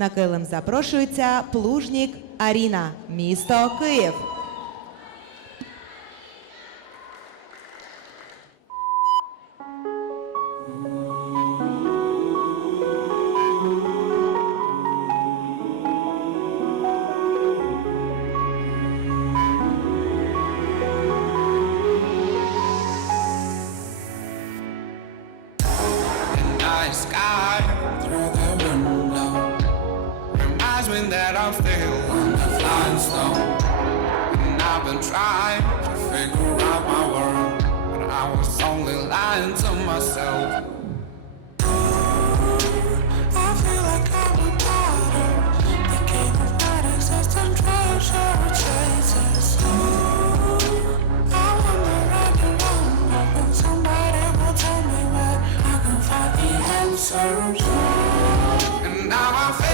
На килим запрошується Плужнік Аріна, місто Київ. sky me that I'm still on the flying stone. And I've been trying to figure out my world, but I was only lying to myself. I feel like I'm a daughter, thinking of not existing treasure chases. I wonder right alone, hoping somebody will tell me where I can find the answers. And now I feel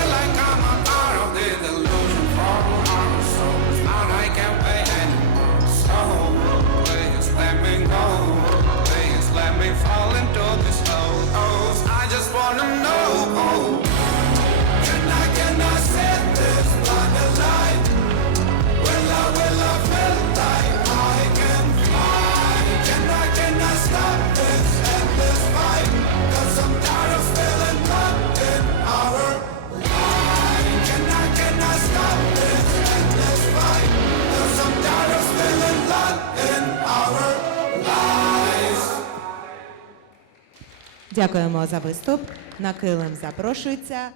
Дякуємо за виступ. На килим запрошується